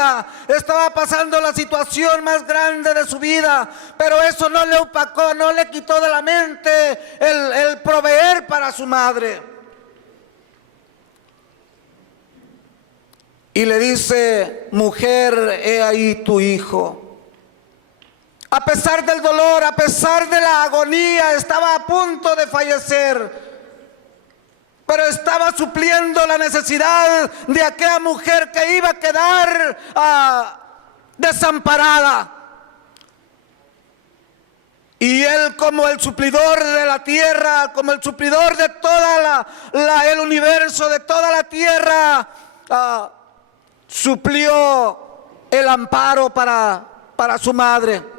vida, estaba pasando la situación más grande de su vida, pero eso no le opacó, no le quitó de la mente el proveer para su madre. Y le dice: mujer, he ahí tu hijo. A pesar del dolor, a pesar de la agonía, estaba a punto de fallecer, pero estaba supliendo la necesidad de aquella mujer que iba a quedar desamparada. Y él, como el suplidor de la tierra, como el suplidor de toda el universo, de toda la tierra, suplió el amparo para su madre.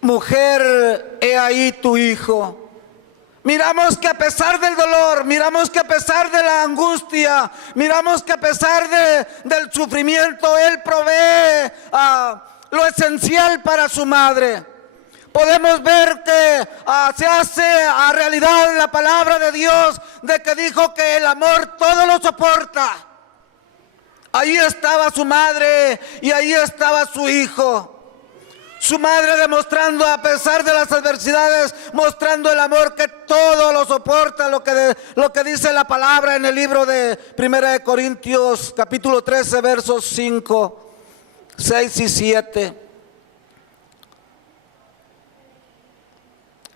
Mujer, he ahí tu hijo. Miramos que a pesar del dolor, miramos que a pesar de la angustia, miramos que a pesar del sufrimiento, él provee lo esencial para su madre. Podemos ver que se hace a realidad la palabra de Dios, de que dijo que el amor todo lo soporta. Ahí estaba su madre y ahí estaba su hijo. Su madre demostrando, a pesar de las adversidades, mostrando el amor que todo lo soporta, lo que dice la palabra en el libro de 1 Corintios capítulo 13 versos 5, 6 y 7.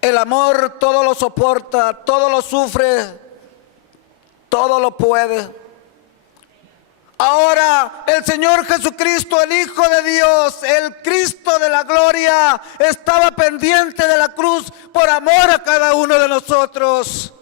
El amor todo lo soporta, todo lo sufre, todo lo puede. Ahora el Señor Jesucristo, el Hijo de Dios, el Cristo de la gloria, estaba pendiente de la cruz por amor a cada uno de nosotros.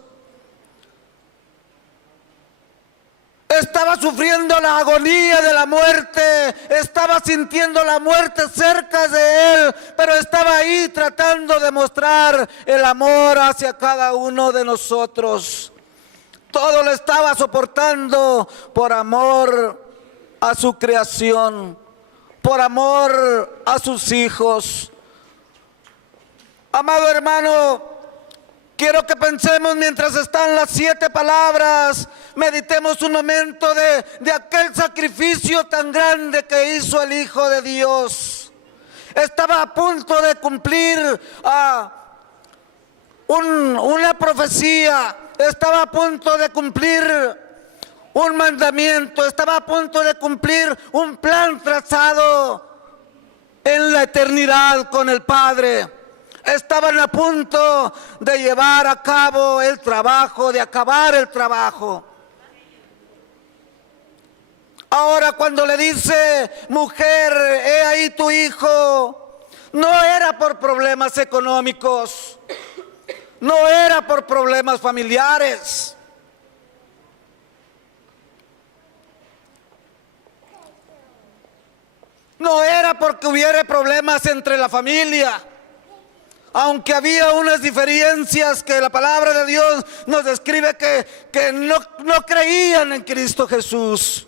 Estaba sufriendo la agonía de la muerte, estaba sintiendo la muerte cerca de él, pero estaba ahí tratando de mostrar el amor hacia cada uno de nosotros. Todo lo estaba soportando por amor a su creación, por amor a sus hijos. Amado hermano, quiero que pensemos mientras están las 7 palabras, meditemos un momento de aquel sacrificio tan grande que hizo el Hijo de Dios. Estaba a punto de cumplir una profecía. Estaba a punto de cumplir un mandamiento, estaba a punto de cumplir un plan trazado en la eternidad con el Padre. Estaban a punto de llevar a cabo el trabajo, de acabar el trabajo. Ahora cuando le dice: mujer, he ahí tu hijo, no era por problemas económicos. No era por problemas familiares. No era porque hubiera problemas entre la familia. Aunque había unas diferencias que la palabra de Dios nos describe que no creían en Cristo Jesús.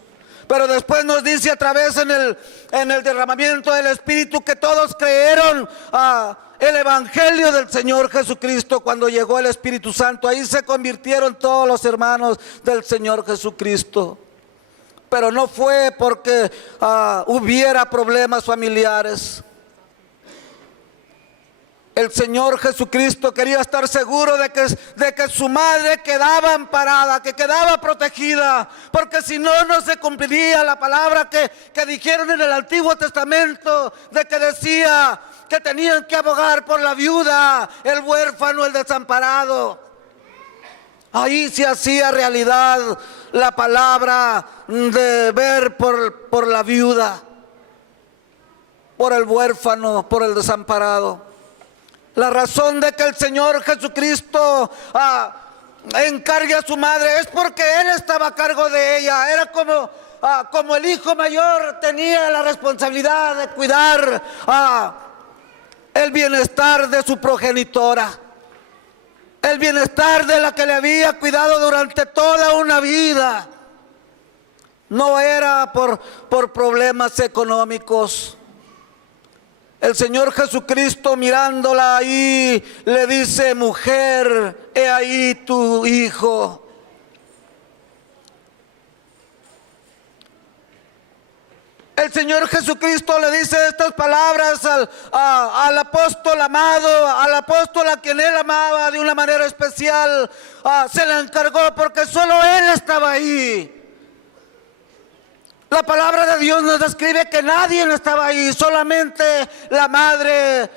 Pero después nos dice a través en el derramamiento del Espíritu que todos creyeron el evangelio del Señor Jesucristo cuando llegó el Espíritu Santo. Ahí se convirtieron todos los hermanos del Señor Jesucristo. Pero no fue porque hubiera problemas familiares. El Señor Jesucristo quería estar seguro de que su madre quedaba amparada, que quedaba protegida, porque si no, no se cumpliría la palabra que dijeron en el Antiguo Testamento, de que decía que tenían que abogar por la viuda, el huérfano, el desamparado. Ahí se hacía realidad la palabra de ver por la viuda, por el huérfano, por el desamparado. La razón de que el Señor Jesucristo encargue a su madre es porque Él estaba a cargo de ella. Era como el hijo mayor tenía la responsabilidad de cuidar el bienestar de su progenitora, el bienestar de la que le había cuidado durante toda una vida. No era por problemas económicos. El Señor Jesucristo, mirándola ahí, le dice: mujer, he ahí tu hijo. El Señor Jesucristo le dice estas palabras al apóstol amado, al apóstol a quien Él amaba de una manera especial. Se le encargó porque solo Él estaba ahí. La palabra de Dios nos describe que nadie estaba ahí, solamente la madre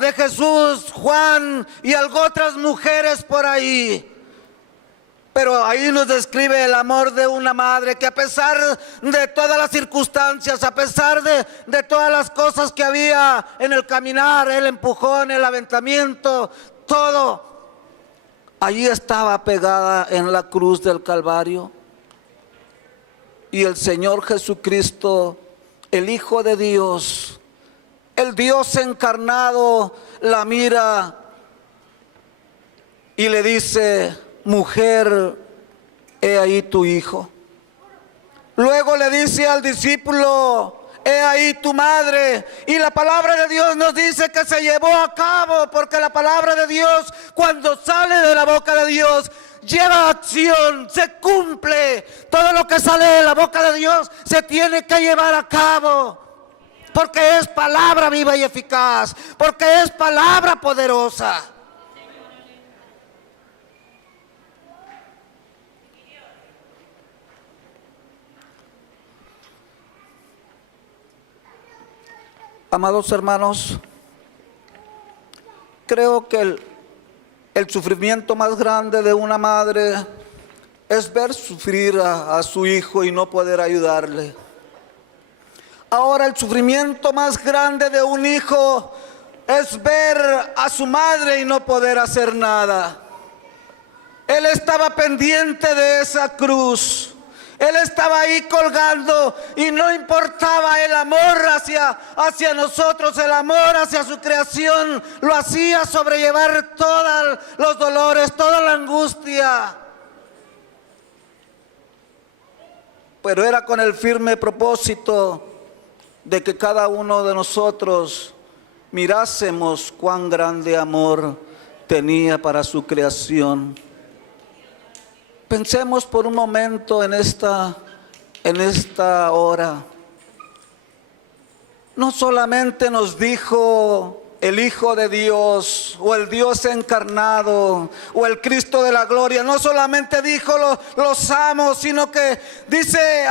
de Jesús, Juan y algo otras mujeres por ahí. Pero ahí nos describe el amor de una madre que a pesar de todas las circunstancias, a pesar de todas las cosas que había en el caminar, el empujón, el aventamiento, todo, allí estaba pegada en la cruz del Calvario. Y el Señor Jesucristo, el Hijo de Dios, el Dios encarnado, la mira y le dice: mujer, he ahí tu hijo. Luego le dice al discípulo: he ahí tu madre. Y la palabra de Dios nos dice que se llevó a cabo, porque la palabra de Dios, cuando sale de la boca de Dios, lleva acción, se cumple. Todo lo que sale de la boca de Dios se tiene que llevar a cabo, porque es palabra viva y eficaz, porque es palabra poderosa. Amados hermanos, creo que el sufrimiento más grande de una madre es ver sufrir a su hijo y no poder ayudarle. Ahora el sufrimiento más grande de un hijo es ver a su madre y no poder hacer nada. Él estaba pendiente de esa cruz. Él estaba ahí colgando y no importaba el amor hacia nosotros, el amor hacia su creación, lo hacía sobrellevar todos los dolores, toda la angustia. Pero era con el firme propósito de que cada uno de nosotros mirásemos cuán grande amor tenía para su creación. Pensemos por un momento en esta hora. No solamente nos dijo el Hijo de Dios o el Dios encarnado o el Cristo de la gloria, no solamente dijo los amo, sino que dice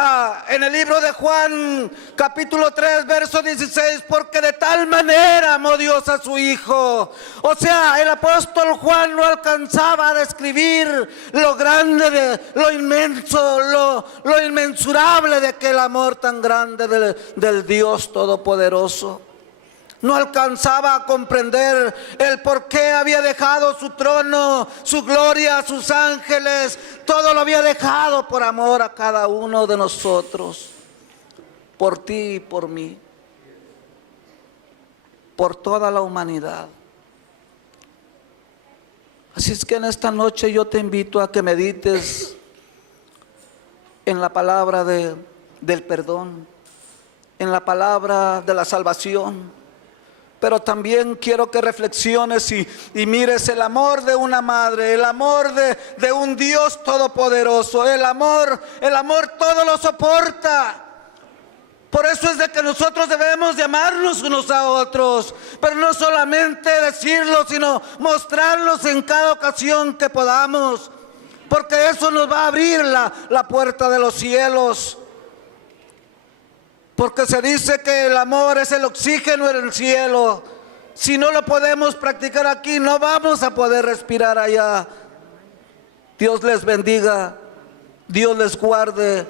en el libro de Juan capítulo 3 verso 16: porque de tal manera amó Dios a su Hijo. O sea, el apóstol Juan no alcanzaba a describir lo grande, lo inmenso, lo inmensurable de aquel amor tan grande del Dios Todopoderoso. No alcanzaba a comprender el por qué había dejado su trono, su gloria, sus ángeles. Todo lo había dejado por amor a cada uno de nosotros, por ti y por mí, por toda la humanidad. Así es que en esta noche yo te invito a que medites en la palabra del perdón, en la palabra de la salvación. Pero también quiero que reflexiones y mires el amor de una madre, el amor de un Dios todopoderoso. El amor todo lo soporta. Por eso es de que nosotros debemos de amarnos unos a otros, pero no solamente decirlo, sino mostrarlos en cada ocasión que podamos, porque eso nos va a abrir la puerta de los cielos. Porque se dice que el amor es el oxígeno en el cielo. Si no lo podemos practicar aquí, no vamos a poder respirar allá. Dios les bendiga, Dios les guarde.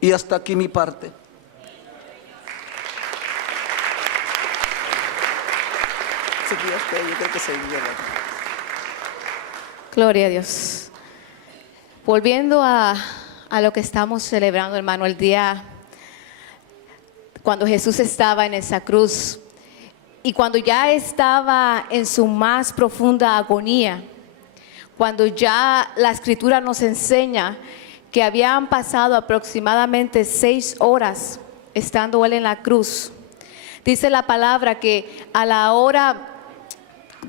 Y hasta aquí mi parte. Gloria a Dios. Volviendo a lo que estamos celebrando, hermano, el día cuando Jesús estaba en esa cruz y cuando ya estaba en su más profunda agonía, cuando ya la Escritura nos enseña que habían pasado aproximadamente 6 horas estando Él en la cruz. Dice la palabra que a la hora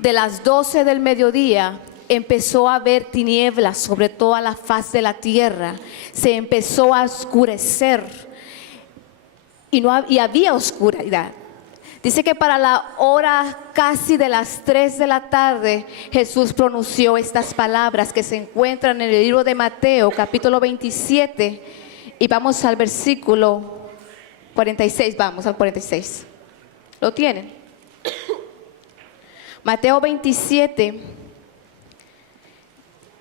de las 12 del mediodía empezó a haber tinieblas sobre toda la faz de la tierra, se empezó a oscurecer. y había oscuridad. Dice que para la hora casi de las 3 de la tarde, Jesús pronunció estas palabras que se encuentran en el libro de Mateo, capítulo 27, y vamos al versículo 46, vamos al 46. ¿Lo tienen? Mateo 27,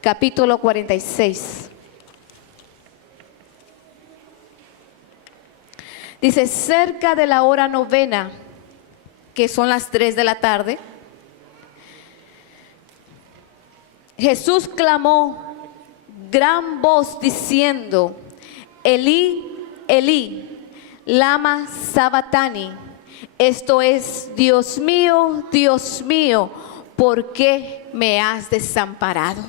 capítulo 46. Dice, cerca de la hora novena, que son las 3 de la tarde, Jesús clamó gran voz diciendo, Elí, Elí, lama sabatani. Esto es, Dios mío, ¿por qué me has desamparado?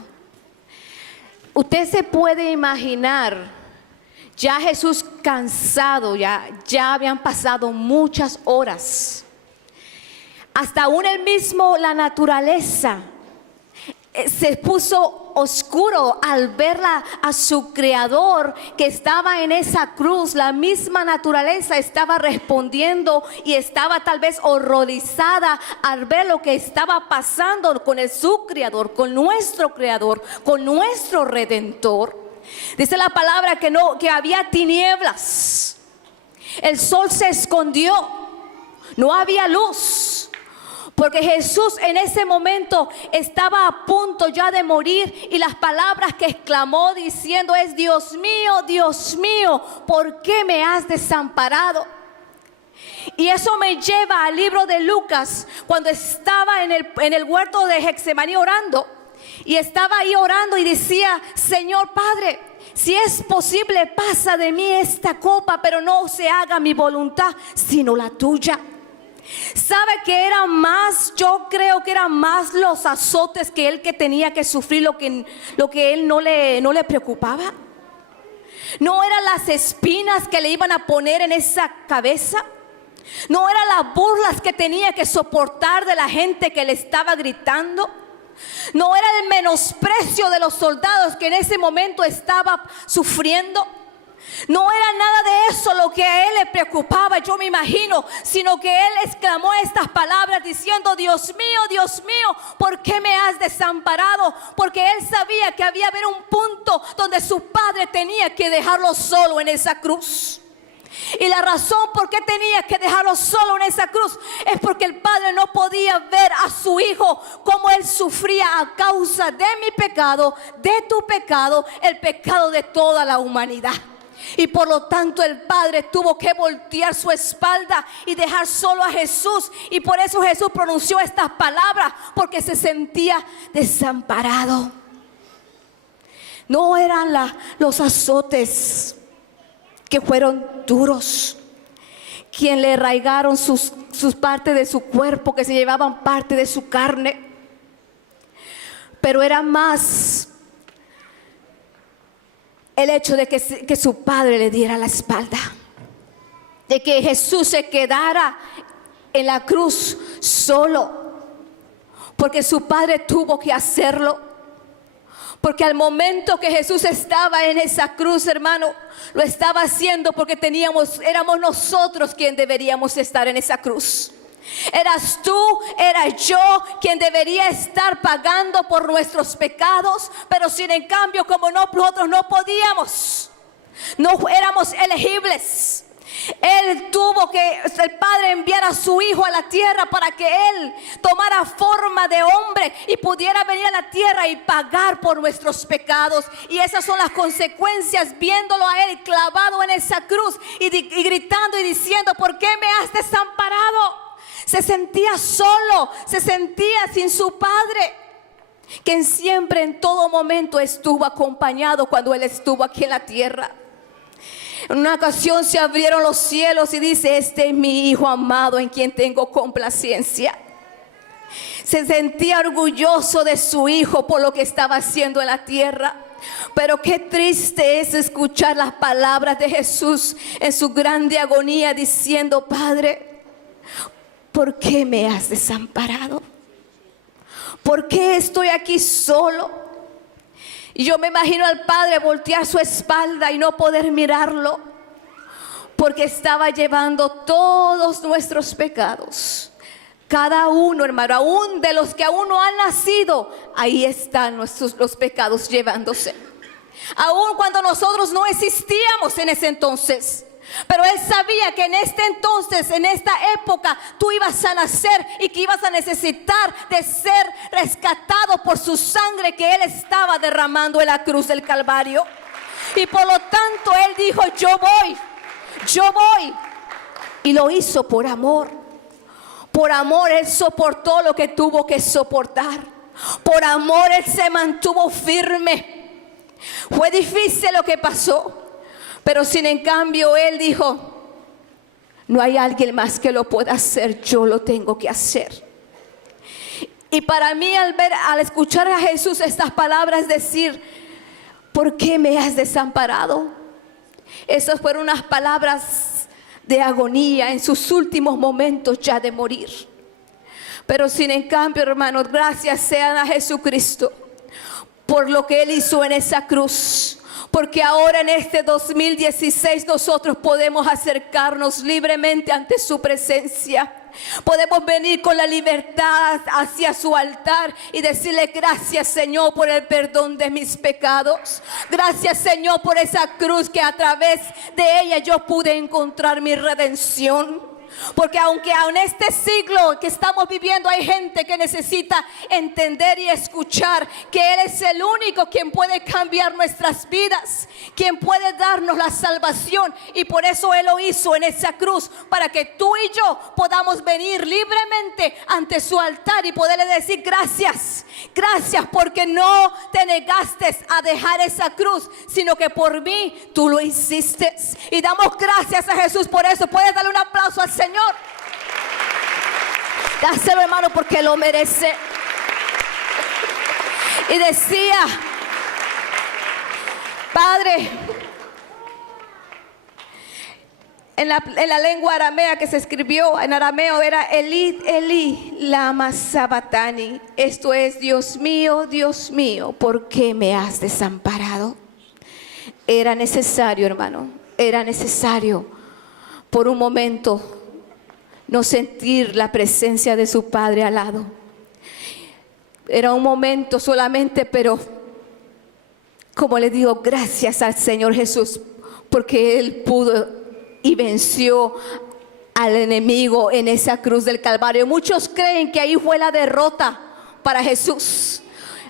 Usted se puede imaginar, ya Jesús cansado, ya habían pasado muchas horas. Hasta aún él mismo, la naturaleza, se puso oscuro al ver a su creador que estaba en esa cruz. La misma naturaleza estaba respondiendo y estaba tal vez horrorizada al ver lo que estaba pasando con su creador, con nuestro creador, con nuestro redentor. Dice la palabra que había tinieblas. El sol se escondió. No había luz. Porque Jesús en ese momento estaba a punto ya de morir, y las palabras que exclamó diciendo es, Dios mío, ¿por qué me has desamparado? Y eso me lleva al libro de Lucas, cuando estaba en el huerto de Getsemaní orando, y estaba ahí orando y decía, Señor Padre, si es posible, pasa de mí esta copa, pero no se haga mi voluntad, sino la tuya. ¿Sabe que era más? Yo creo que eran más los azotes que él que tenía que sufrir, lo que él no le preocupaba. No eran las espinas que le iban a poner en esa cabeza. No eran las burlas que tenía que soportar de la gente que le estaba gritando. No era el menosprecio de los soldados que en ese momento estaba sufriendo. No era nada de eso lo que a él le preocupaba, yo me imagino, sino que él exclamó estas palabras diciendo, Dios mío, ¿por qué me has desamparado? Porque él sabía que había un punto donde su padre tenía que dejarlo solo en esa cruz. Y la razón por qué tenía que dejarlo solo en esa cruz es porque el padre no podía ver a su hijo como él sufría a causa de mi pecado, de tu pecado, el pecado de toda la humanidad. Y por lo tanto el padre tuvo que voltear su espalda y dejar solo a Jesús. Y por eso Jesús pronunció estas palabras, porque se sentía desamparado. No eran los azotes que fueron duros, quien le arraigaron sus partes de su cuerpo, que se llevaban parte de su carne, pero era más el hecho de que su padre le diera la espalda, de que Jesús se quedara en la cruz solo, porque su padre tuvo que hacerlo. Porque al momento que Jesús estaba en esa cruz, hermano, lo estaba haciendo porque éramos nosotros quien deberíamos estar en esa cruz. Eras tú, era yo quien debería estar pagando por nuestros pecados, pero sin en cambio, como nosotros no podíamos, no éramos elegibles. Él tuvo que el Padre enviar a su Hijo a la tierra para que Él tomara forma de hombre y pudiera venir a la tierra y pagar por nuestros pecados. Y esas son las consecuencias, viéndolo a Él clavado en esa cruz y gritando y diciendo, ¿por qué me has desamparado? Se sentía solo, se sentía sin su Padre, quien siempre en todo momento estuvo acompañado cuando Él estuvo aquí en la tierra. En una ocasión se abrieron los cielos y dice, este es mi Hijo amado en quien tengo complacencia. Se sentía orgulloso de su Hijo por lo que estaba haciendo en la tierra. Pero qué triste es escuchar las palabras de Jesús en su grande agonía diciendo, Padre, ¿por qué me has desamparado? ¿Por qué estoy aquí solo? Y yo me imagino al Padre voltear su espalda y no poder mirarlo, porque estaba llevando todos nuestros pecados. Cada uno, hermano, aún de los que aún no han nacido, ahí están los pecados llevándose. Aún cuando nosotros no existíamos en ese entonces. Pero Él sabía que en este entonces, en esta época, tú ibas a nacer y que ibas a necesitar de ser rescatado por su sangre que Él estaba derramando en la cruz del Calvario. Y por lo tanto Él dijo, yo voy. Y lo hizo por amor. Por amor Él soportó lo que tuvo que soportar. Por amor Él se mantuvo firme. Fue difícil lo que pasó. Pero sin en cambio Él dijo, no hay alguien más que lo pueda hacer, yo lo tengo que hacer. Y para mí al escuchar a Jesús estas palabras decir, ¿por qué me has desamparado? Esas fueron unas palabras de agonía en sus últimos momentos ya de morir. Pero sin en cambio, hermanos, gracias sean a Jesucristo por lo que Él hizo en esa cruz. Porque ahora en este 2016 nosotros podemos acercarnos libremente ante su presencia. Podemos venir con la libertad hacia su altar y decirle gracias, Señor, por el perdón de mis pecados. Gracias, Señor, por esa cruz que a través de ella yo pude encontrar mi redención. Porque aunque en este siglo que estamos viviendo hay gente que necesita entender y escuchar que Él es el único quien puede cambiar nuestras vidas, quien puede darnos la salvación, y por eso Él lo hizo en esa cruz, para que tú y yo podamos venir libremente ante su altar y poderle decir gracias, gracias porque no te negaste a dejar esa cruz, sino que por mí tú lo hiciste. Y damos gracias a Jesús por eso. Puedes darle un aplauso al Señor. Dáselo, hermano, porque lo merece. Y decía, Padre, en la lengua aramea que se escribió en arameo era Eli, Eli, lama sabatani. Esto es, Dios mío, ¿por qué me has desamparado? Era necesario, hermano, era necesario por un momento no sentir la presencia de su Padre al lado. Era un momento solamente, pero como le digo, gracias al Señor Jesús, porque Él pudo y venció al enemigo en esa cruz del Calvario. Muchos creen que ahí fue la derrota para Jesús.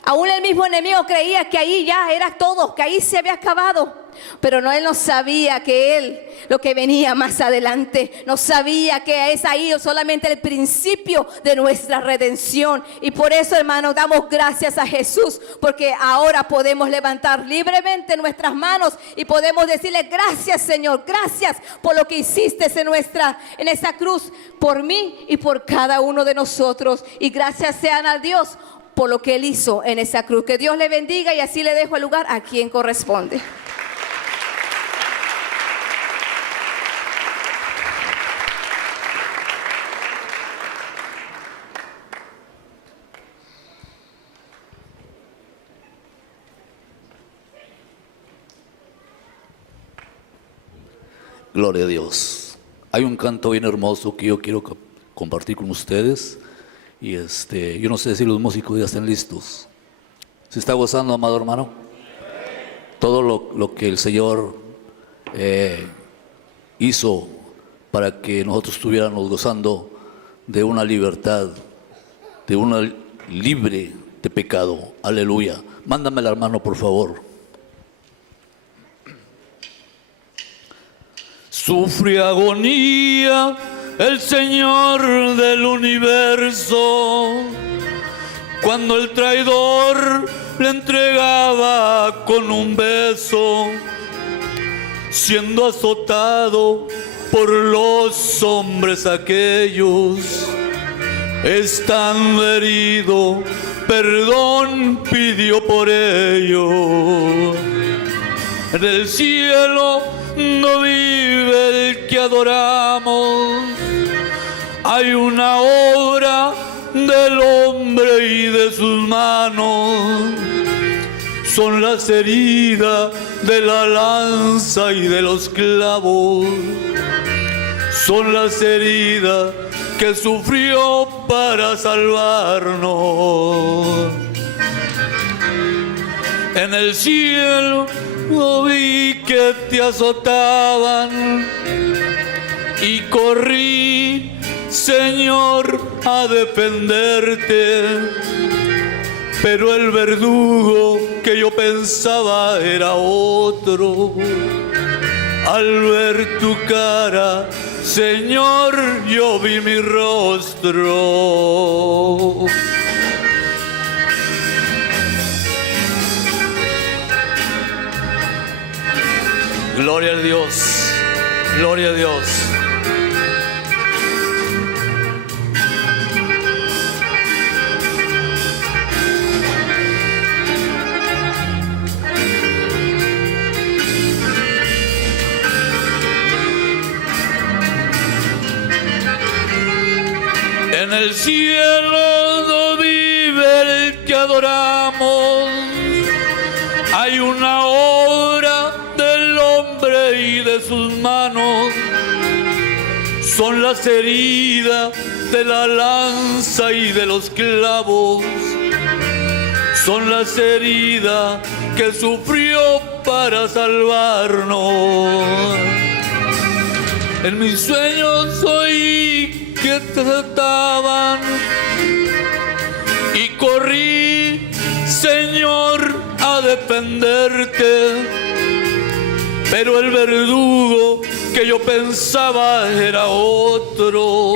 Aún el mismo enemigo creía que ahí ya era todo, que ahí se había acabado. Pero no, él no sabía que él, lo que venía más adelante, no sabía que es ahí solamente el principio de nuestra redención. Y por eso, hermanos, damos gracias a Jesús, porque ahora podemos levantar libremente nuestras manos y podemos decirle gracias, Señor, gracias por lo que hiciste en esa cruz, por mí y por cada uno de nosotros. Y gracias sean a Dios por lo que Él hizo en esa cruz. Que Dios le bendiga, y así le dejo el lugar a quien corresponde. Gloria a Dios. Hay un canto bien hermoso que yo quiero compartir con ustedes. Y yo no sé si los músicos ya están listos. ¿Se está gozando, amado hermano? Todo lo que el Señor hizo para que nosotros estuviéramos gozando de una libertad, de una libre de pecado. Aleluya. Mándame la hermano, por favor. Sufre agonía el Señor del universo cuando el traidor le entregaba con un beso, siendo azotado por los hombres aquellos, estando herido, perdón pidió por ello. En el cielo no vive el que adoramos, hay una obra del hombre y de sus manos. son las heridas de la lanza y de los clavos, son las heridas que sufrió para salvarnos. En el cielo vi que te azotaban y corrí, Señor, a defenderte, pero el verdugo que yo pensaba era otro. Al ver tu cara, Señor, yo vi mi rostro. Gloria a Dios, gloria a Dios. En el cielo no vive el que adoramos, hay una obra del hombre y de sus manos, son las heridas de la lanza y de los clavos, son las heridas que sufrió para salvarnos. En mis sueños oí que te azotaban y corrí, Señor, a defenderte, pero el verdugo que yo pensaba era otro.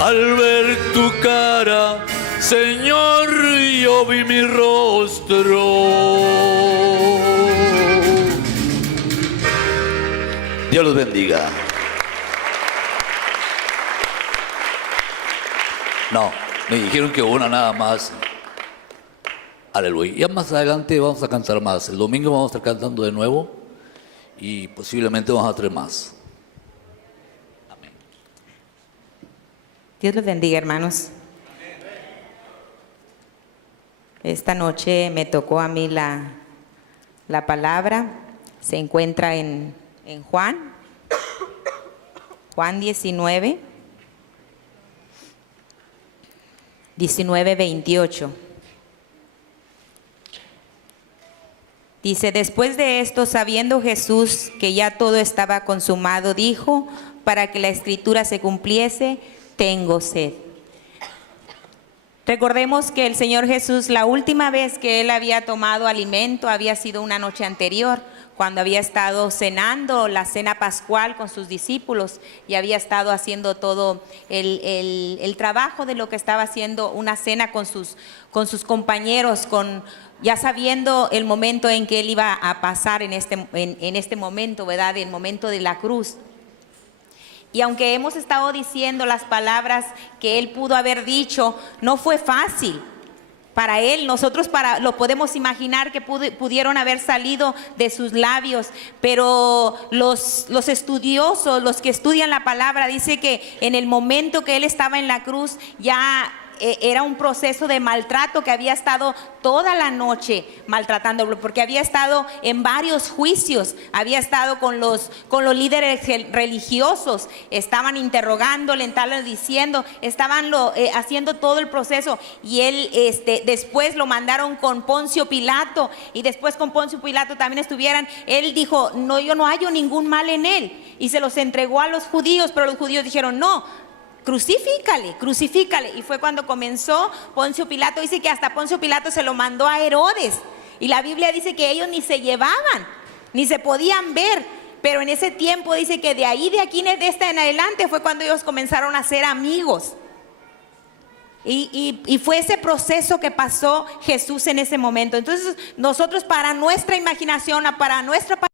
Al ver tu cara, Señor, yo vi mi rostro. Dios los bendiga. No, me dijeron que una nada más. Aleluya. Ya más adelante vamos a cantar más. El domingo vamos a estar cantando de nuevo y posiblemente vamos a traer más. Amén. Dios los bendiga, hermanos. Esta noche me tocó a mí la palabra. Se encuentra en Juan 19, 28. Dice, después de esto, sabiendo Jesús que ya todo estaba consumado, dijo, para que la escritura se cumpliese, tengo sed. Recordemos que el Señor Jesús, la última vez que Él había tomado alimento había sido una noche anterior, cuando había estado cenando la cena pascual con sus discípulos y había estado haciendo todo el trabajo de lo que estaba haciendo una cena con sus compañeros, ya sabiendo el momento en que Él iba a pasar en este momento, ¿verdad? El momento de la cruz. Y aunque hemos estado diciendo las palabras que Él pudo haber dicho, no fue fácil para Él. Nosotros lo podemos imaginar que pudieron haber salido de sus labios, pero los estudiosos, los que estudian la palabra, dice que en el momento que Él estaba en la cruz ya era un proceso de maltrato, que había estado toda la noche maltratándolo, porque había estado en varios juicios, había estado con los líderes religiosos, estaban interrogándole, estaban diciendo, estaban haciendo todo el proceso, y él después lo mandaron con Poncio Pilato, y después con Poncio Pilato también él dijo, no, yo no hallo ningún mal en él, y se los entregó a los judíos, pero los judíos dijeron, no, crucifícale. Y fue cuando comenzó Poncio Pilato. Dice que hasta Poncio Pilato se lo mandó a Herodes. Y la Biblia dice que ellos ni se llevaban, ni se podían ver. Pero en ese tiempo dice que de aquí en adelante fue cuando ellos comenzaron a ser amigos. Y fue ese proceso que pasó Jesús en ese momento. Entonces nosotros, para nuestra imaginación, para nuestra